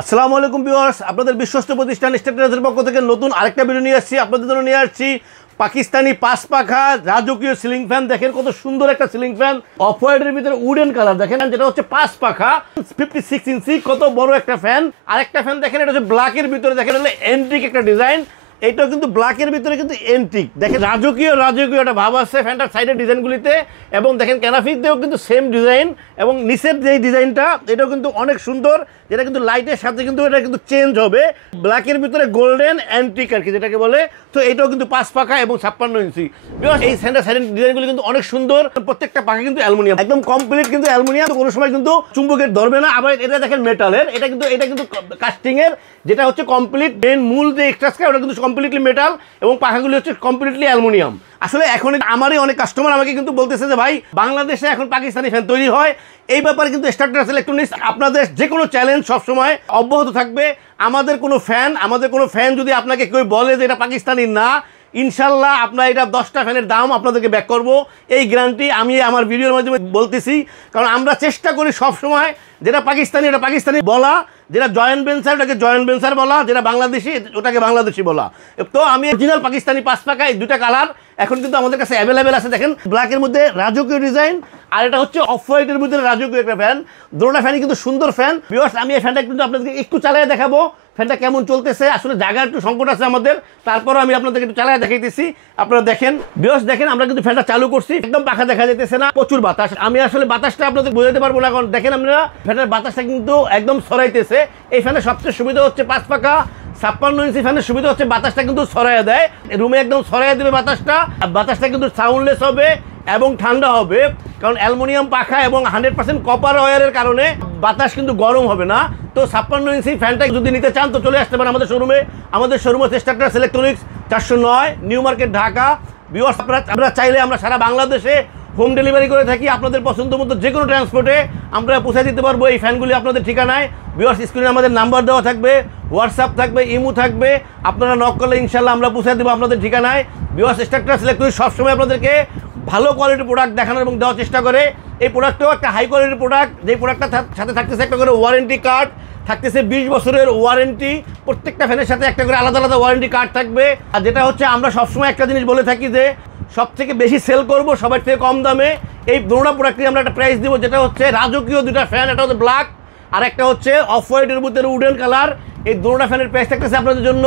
আসসালামু আলাইকুম ভিউয়ার্স, আপনাদের বিশ্বস্ত প্রতিষ্ঠান স্টার টেরাসের পক্ষ থেকে নতুন আরেকটা ভিডিও নিয়ে আসছি। আপনাদের জন্য নিয়ে আসছি পাকিস্তানি 5 পাখা রাজকীয় সিলিং ফ্যান। দেখেন কত সুন্দর একটা সিলিং ফ্যান, অফ হোয়াইটের ভিতরে উডেন কালার। দেখেন যেটা হচ্ছে 5 পাখা 56 ইঞ্চি, কত বড় একটা ফ্যান। আরেকটা ফ্যান দেখেন, এটা হচ্ছে ব্ল্যাকের ভিতরে, দেখেন হলো এন্টিক একটা ডিজাইন। এইটাও কিন্তু ব্ল্যাকের ভিতরে কিন্তু এন্টিক, দেখেন রাজকীয় একটা ভাব আছে ফ্যানটার সাইডের ডিজাইনগুলিতে। এবং দেখেন ক্যানাফিতেও কিন্তু সেম ডিজাইন, এবং নিচের যে ডিজাইনটা এটাও কিন্তু অনেক সুন্দর, যেটা কিন্তু লাইটের সাথে কিন্তু এটা কিন্তু চেঞ্জ হবে। ব্ল্যাকের ভিতরে গোল্ডেন অ্যান্টিক আর কি যেটাকে বলে। তো এটাও কিন্তু 5 পাখা এবং 56 ইঞ্চি। এই সেন্টার সাইডের ডিজাইনগুলো কিন্তু অনেক সুন্দর, প্রত্যেকটা পাখা কিন্তু অ্যালুমিনিয়াম, একদম কমপ্লিট কিন্তু অ্যালুমিনিয়াম। কোনো সময় কিন্তু চুম্বকের ধরবে না। আবার এটা দেখেন মেটালের, এটা কিন্তু কাস্টিং এর, যেটা হচ্ছে কমপ্লিট মেন মূল যে এক্সট্রা ওটা কিন্তু কমপ্লিটলি মেটাল, এবং পাখাগুলি হচ্ছে কমপ্লিটলি অ্যালুমিনিয়াম। আসলে এখন আমারই অনেক কাস্টমার আমাকে কিন্তু বলতেছে যে ভাই, বাংলাদেশে এখন পাকিস্তানি ফ্যান তৈরি হয়। এই ব্যাপারে কিন্তু স্টার টেরাস ইলেকট্রনিক্স আপনাদের যে কোনো চ্যালেঞ্জ সবসময় অব্যাহত থাকবে। আমাদের কোনো ফ্যান যদি আপনাকে কেউ বলে যে এটা পাকিস্তানি না, ইনশাল্লাহ আপনার এটা 10টা ফ্যানের দাম আপনাদেরকে ব্যাক করব, এই গ্যারান্টি আমি আমার ভিডিওর মাধ্যমে বলতেছি। কারণ আমরা চেষ্টা করি সবসময় যেটা পাকিস্তানি এটা পাকিস্তানি বলা, যেটা জয়েন্ট ভেঞ্চার ওটাকে জয়েন্ট ভেঞ্চার বলা, যেটা বাংলাদেশি ওটাকে বাংলাদেশি বলা। তো আমি অরিজিনাল পাকিস্তানি 5 পাখা এই দুটা কালার এখন কিন্তু আমাদের কাছে অ্যাভেলেবেল আছে। দেখেন ব্ল্যাকের মধ্যে রাজকীয় ডিজাইন, আর এটা হচ্ছে অফ হোয়াইটের মধ্যে রাজকীয় একটা ফ্যান। দুটোটা ফ্যানই কিন্তু সুন্দর ফ্যান। ভিউয়ার্স, আমি এই ফ্যানটা কিন্তু আপনাদেরকে একটু চালিয়ে দেখাবো ফ্যানটা কেমন চলতেছে। আসলে জায়গার একটু সংকট আছে আমাদের, তারপরও আমি আপনাদেরকে একটু চালিয়ে দেখাইতেছি। আপনারা দেখেন ভিউয়ার্স, দেখেন আমরা কিন্তু ফ্যানটা চালু করছি, একদম পাখা দেখা যাইতেছে না, প্রচুর বাতাস। আমি আসলে বাতাসটা আপনাদের বোঝাতে পারবো না, কারণ দেখেন আপনারা ফ্যানের বাতাসটা কিন্তু একদম ছড়াইতেছে। এই ফ্যানের সবচেয়ে সুবিধা হচ্ছে 5 পাখা 56 ইঞ্চি ফ্যানের সুবিধা হচ্ছে বাতাসটা কিন্তু ছড়াইয়া দেয়, রুমে একদম ছড়াইয়া দেবে বাতাসটা কিন্তু সাউন্ডলেস হবে এবং ঠান্ডা হবে। কারণ অ্যালুমিনিয়াম পাখা এবং 100% কপার ওয়্যারের কারণে বাতাস কিন্তু গরম হবে না। তো 56 ইঞ্চি ফ্যানটা যদি নিতে চান তো চলে আসতে পারেন আমাদের শোরুমে। আমাদের শোরুম হচ্ছে star terrace electronics, 409 new market, Dhaka. Viewers, আপনারা চাইলে আমরা সারা বাংলাদেশে হোম ডেলিভারি করে থাকি। আপনাদের পছন্দ মতো যে কোনো ট্রান্সপোর্টে আমরা পৌঁছে দিতে পারবো এই ফ্যানগুলি আপনাদের ঠিকানায়। ভিউয়ার্স, স্ক্রিনে আমাদের নাম্বার দেওয়া থাকবে, হোয়াটসঅ্যাপ থাকবে, ইমো থাকবে। আপনারা নক করলে ইনশাল্লাহ আমরা পৌঁছে দেবো আপনাদের ঠিকানায়। ভিউয়ার্স, স্টার টেরাস ইলেকট্রনিক্স সবসময় আপনাদেরকে ভালো কোয়ালিটির প্রোডাক্ট দেখানোর এবং দেওয়ার চেষ্টা করে। এই প্রোডাক্টটাও একটা হাই কোয়ালিটির প্রোডাক্ট, যেই প্রোডাক্টটার সাথে থাকতেছে একটা করে ওয়ারেন্টি কার্ড, থাকতেছে 20 বছরের ওয়ারেন্টি। প্রত্যেকটা ফ্যানের সাথে একটা করে আলাদা আলাদা ওয়ারেন্টি কার্ড থাকবে। আর যেটা হচ্ছে আমরা সবসময় একটা জিনিস বলে থাকি যে সব থেকে বেশি সেল করব সবার থেকে কম দামে। এই দুটো প্রোডাক্টে আমরা একটা প্রাইস দিব, যেটা হচ্ছে রাজকীয় দুটা ফ্যান, একটা হচ্ছে ব্ল্যাক আর একটা হচ্ছে অফ হোয়াইটের ভিতরে উডেন কালার। এই দুটোটা ফ্যানের প্রাইস থাকতেছে আপনাদের জন্য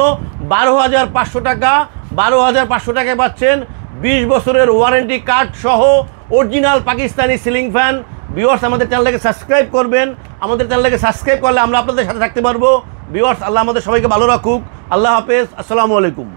12,500 টাকা। 12,500 টাকায় পাচ্ছেন 20 বছরের ওয়ারেন্টি কার্ড সহ original Pakistani ceiling fan. Viewers, আমাদের চ্যানেলটাকে সাবস্ক্রাইব করবেন। আমাদের চ্যানেলটাকে সাবস্ক্রাইব করলে আমরা আপনাদের সাথে থাকতে পারবো। ভিউয়ার্স, আল্লাহ আমাদের সবাইকে ভালো রাখুক। আল্লাহ হাফেজ, আসসালামু আলাইকুম।